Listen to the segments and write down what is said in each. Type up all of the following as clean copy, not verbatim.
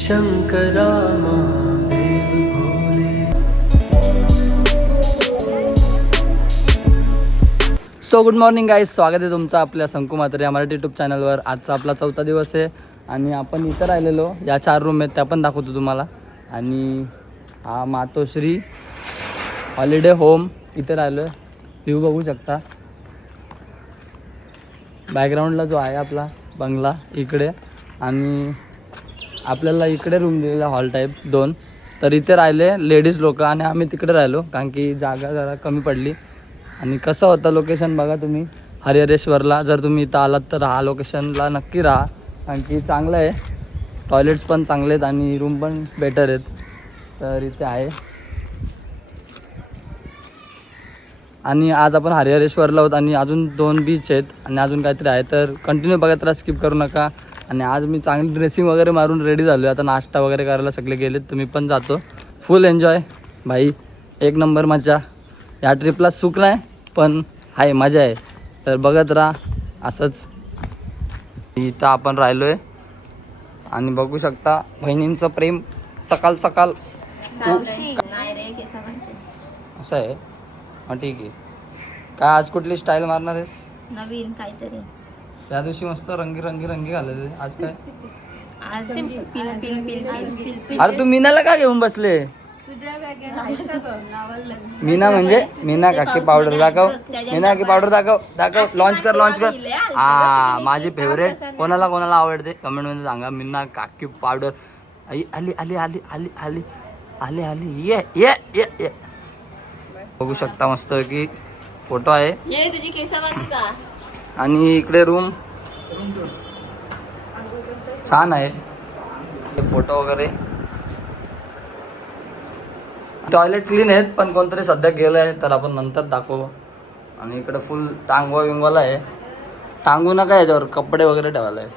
शंकरा महादेव भोले। So good morning guys, स्वागत आहे तुमचं आपल्या शंकू म्हात्रे या मराठी यूट्यूब चॅनलवर। आजचा आपला 4था दिवस आहे आणि आपण इथं राहिलेलो, या 4 रूम आहेत त्या पण दाखवतो तुम्हाला। आणि हा मातोश्री हॉलिडे होम इथे राहिलो आहे। व्ह्यू बघू शकता बॅकग्राऊंडला जो आहे आपला बंगला इकडे, आणि आपल्याला इकडे रूम दिलेला हॉल टाईप 2। तर इथे राहिले लेडीज लोक आणि आम्ही तिकडे राहिलो कारण की जागा जरा कमी पडली। आणि कसं होतं लोकेशन बघा तुम्ही, हरिहरेश्वरला जर तुम्ही इथं आलात तर हा लोकेशनला नक्की राहा कारण की चांगलं आहे, टॉयलेट्स पण चांगले आहेत आणि रूम पण बेटर आहेत। तर इथे आहे आणि आज आपण हरिहरेश्वरला आहोत आणि अजून 2 बीच आहेत आणि अजून काहीतरी आहे, तर कंटिन्यू बघत राहा, स्किप करू नका। आणि आज मी चांगली ड्रेसिंग वगैरे मारून रेडी झालो आहे, आता नाश्ता वगैरे करायला सगळे गेलेत, तर मी पण जातो। फुल एन्जॉय भाई, एक नंबर मजा। या ट्रिपला सुख नाही पण आहे, मजा आहे, तर बघत राहा असंच। इथं आपण राहिलो आहे आणि बघू शकता बहिणींचं प्रेम सकाळ सकाळ असं आहे। हां ठीक आहे, काय आज कुठली स्टाईल मारणार आहेस? नवीन काहीतरी। त्या दिवशी मस्त रंगी घालले, आज काय? आज पिल अरे तू मीनाला का घेऊन बसले? मीना म्हणजे मीना काकी पावडर दाखव, मीना काकी पावडर दाखव, लॉन्च कर। हा माझी फेवरेट, कोणाला आवडते कमेंट मध्ये सांगा। मीना काकी पावडर आली आली आली आली आली आली आली ये ये ये ये बघू शकता मस्त की फोटो आहे। ये तुझी केस बांधू का? आणि इकडे रूम छान आहे, फोटो वगैरे, टॉयलेट क्लीन आहेत पण कोणतरी सध्या गेलं आहे, तर आपण नंतर दाखवू। आणि इकडे फुल टांगवा विंगवाला आहे, टांगू नका याच्यावर कपडे वगैरे ठेवायला आहे।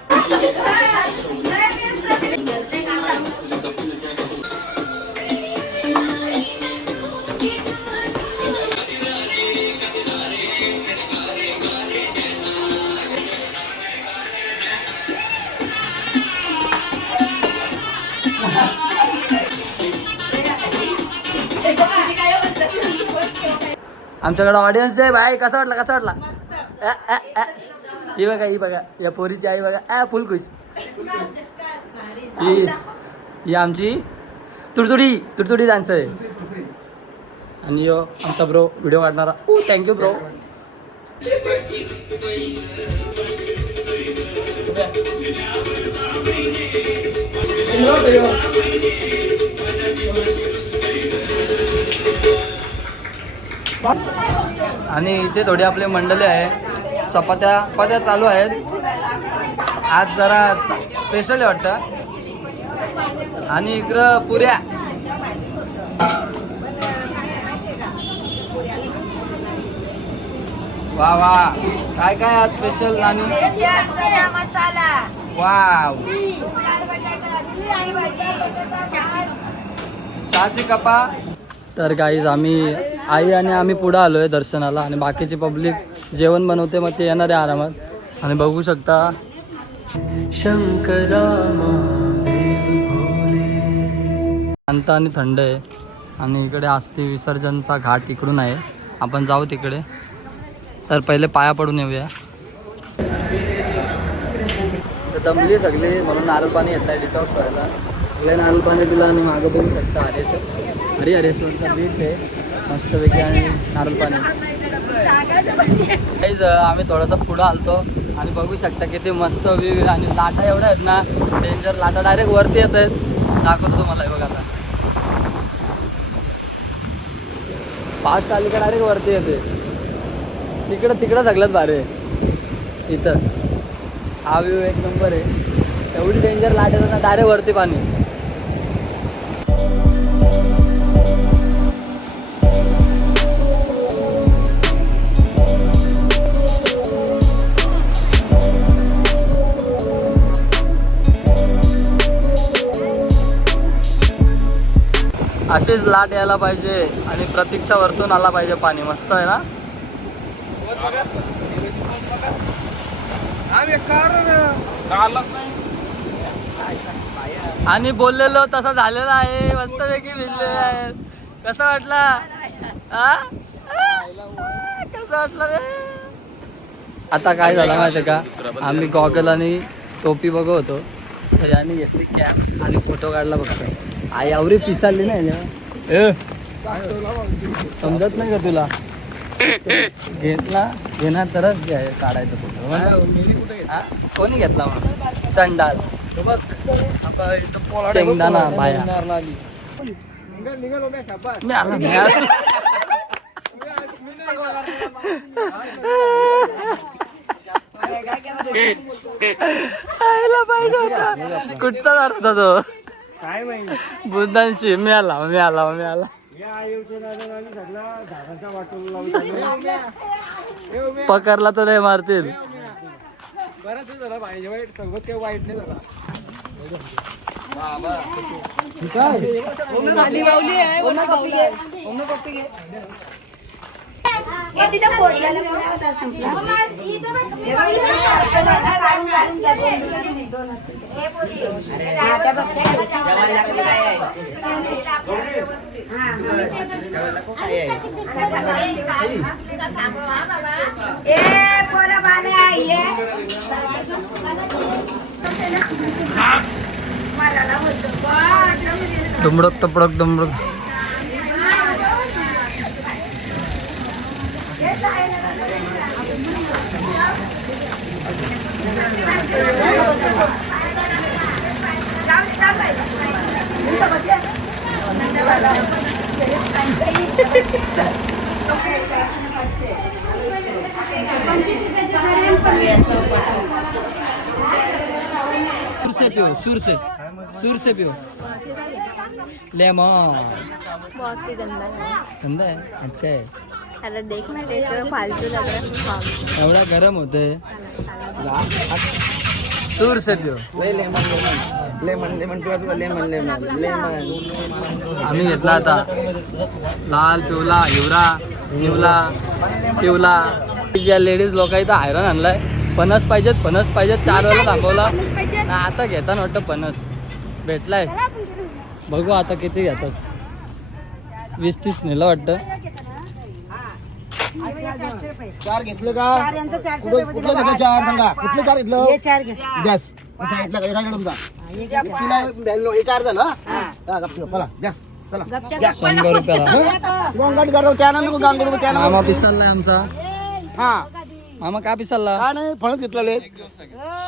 आमच्याकडे ऑडियन्स आहे भाई, कसा वाटला? ही बघा या पोरीची आई बघा, फुल खुश। ही आमची तुडतुडी डान्सर आहे आणि यो आमचा ब्रो व्हिडिओ काढणारा। Thank you bro. आणि इथे थोडी आपली मंडळी आहे, चपात्या चालू आहेत, आज जरा स्पेशल आहे वाटतं। आणि इकडं पुऱ्या, वा वा, काय आज स्पेशल? आणि वाव, चहाची कपा। तर गाईज आई आणि आम्ही पुढं आलो आहे दर्शनाला आणि बाकीची पब्लिक जेवण बनवते, मग ते येणार आहे आरामात। आणि बघू शकता शंकरा महादेव भोले। शांत आणि थंड आहे। आणि इकडे अस्थि विसर्जनचा घाट इकडून आहे, आपण जाऊ तिकडे। तर पहिले पाया पडून येऊया। दमली सगळे म्हणून नारळ पाणी येत आहे डिटॉक्स करायला, सगळे नारळ पाणी पिला। आणि मागं बघू शकता हरिहरेश्वरचा बीच आहे मस्तपैकी आणि नारळ पाणी। आम्ही थोडंसं पुढं आलतो आणि बघू शकता किती मस्त व्ह्यू आहे। आणि लाटा एवढ्या आहेत ना, डेंजर लाटा डायरेक्ट वरती येत आहेत, दाखवतो तुम्हाला। बघा आता फास्ट आली का डायरेक्ट वरती येते, तिकडं सगळ्यात भारी आहे। इथं हा व्ह्यू एक नंबर आहे, एवढी डेंजर लाट येतात ना, डायरेक्ट वरती पाणी। अशीच लाट यायला पाहिजे आणि प्रतीक्षा वरतून आला पाहिजे पाणी, मस्त आहे ना। आणि बोललेलो तसा झालेला आहे, मस्तपैकी भिजलेला आहे. कसं वाटला? कसं वाटलं रे? आता काय झालं माहितीये का, आम्ही गॉगल आणि टोपी बघत होतो, तर यांनी घेतली कॅप आणि फोटो काढला फक्त. आई एवढी पिसाळली नाही समजत नाही का तुला? घेणार तरच काढायचं फोटो. कोणी घेतला मग? चंडाल शेंगदाणा बाया. पाहिजे होता. कुठचा झाला होता तो? बुद्धांशी. मिळाला. पकडला तर नाही मारतील. डुमडक टपडक डुमडक. सुर से पियो लेमन. बहुत ही गंदा है. गंदा है. अच्छा है. अरे देख ना टेस्ट फालतू लग रहा है. एवढा गरम होते. सूर से पियो. लेमन आम्ही घेतला आता लाल, पिवला, हिवरा, पिवला. ज्या लेडीज लोक इथं आयरन आणलाय. फणस पाहिजेत 4 वेळा थांबवला. आता घेताना वाटतं फणस भेटलाय. बघू आता किती घेतात. 20-30 नेलं वाटतं. 4 घेतलं का? कुठलं घेतलं? 4 सांगा. कुठलं 4 घेतलं? हे 4 घ्या. गॅस सांगितलं का? काय तुमचा? तिला 92 हे 4 झालं. हा गप्प चला गॅस. चला 100 रुपयाला. गोंगाट गरव त्यानं नको गांगरू त्यानं. मामा पिसाललाय आमचा. हा मामा का पिसालला? का नाही फणस घेतलेले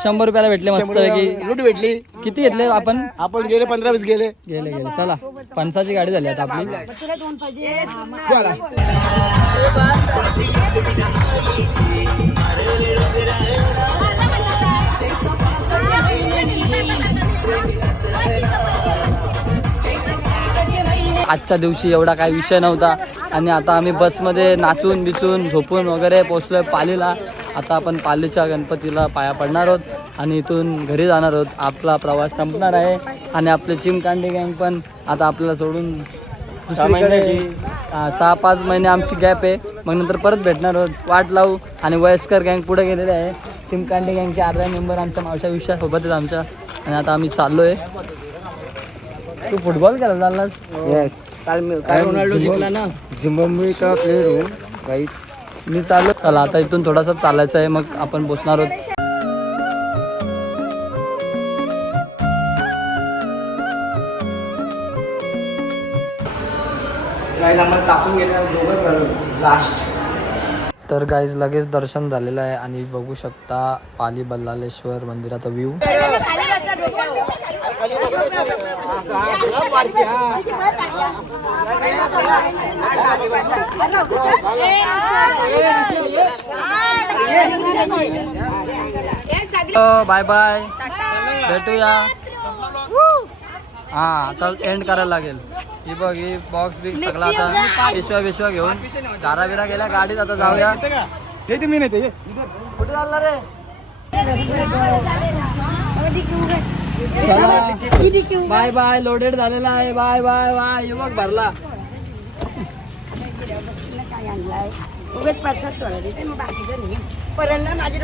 100 रुपयाला भेटले मस्त पैकी. लूट भेटली. किती घेतले आपण? गेले 15-20 गेले. चला फणसाची गाडी झाली आता आपली. आजच्या दिवशी एवढा काही विषय नव्हता आणि आता आम्ही बसमध्ये नाचून बिचून झोपून वगैरे पोचलोय पालीला. आता आपण पालीच्या गणपतीला पाया पडणार आहोत आणि इथून घरी जाणार आहोत. आपला प्रवास संपणार आहे आणि आपले चिमकांडी गँग पण आता आपल्याला सोडून दुसरीकडे 6-5 महिने आमची गॅप आहे. मग नंतर परत भेटणार आहोत. वाट लावू. आणि वयस्कर गँग पुढे गेलेले आहे. चिमकांडी गँगचे 8 मेंबर आमच्या मावशा विषया सोबतच आमच्या. आणि आता आम्ही चाललोय. तू फुटबॉल खेळायला चाललास? येस. काल रोनाल्डो जिंकला ना. झिम्बाब्वे का प्लेयर हूँ गाइस. मी चाललो. चला आता इथून थोडासा चालायचं आहे, मग आपण पोचणार आहोत. तर गाईज लगेच दर्शन झालेलं आहे आणि बघू शकता पाली बल्लाळेश्वर मंदिराचा व्ह्यू. बाय बाय, भेटूया. हा आता एंड करायला लागेल. ही बघ, ही बॉक्स बिक्स सगळा आता विश्वा घेऊन चारा बिरा गेल्या गाडीत. आता जाऊया. कुठे चालला रे? Bye bye. लोडेड झालेला आहे. Bye bye bye. हे बघ भरला. काय आणलाय उगाच 5-7 तोडा देते मग बाकीचं नाही. परला माझे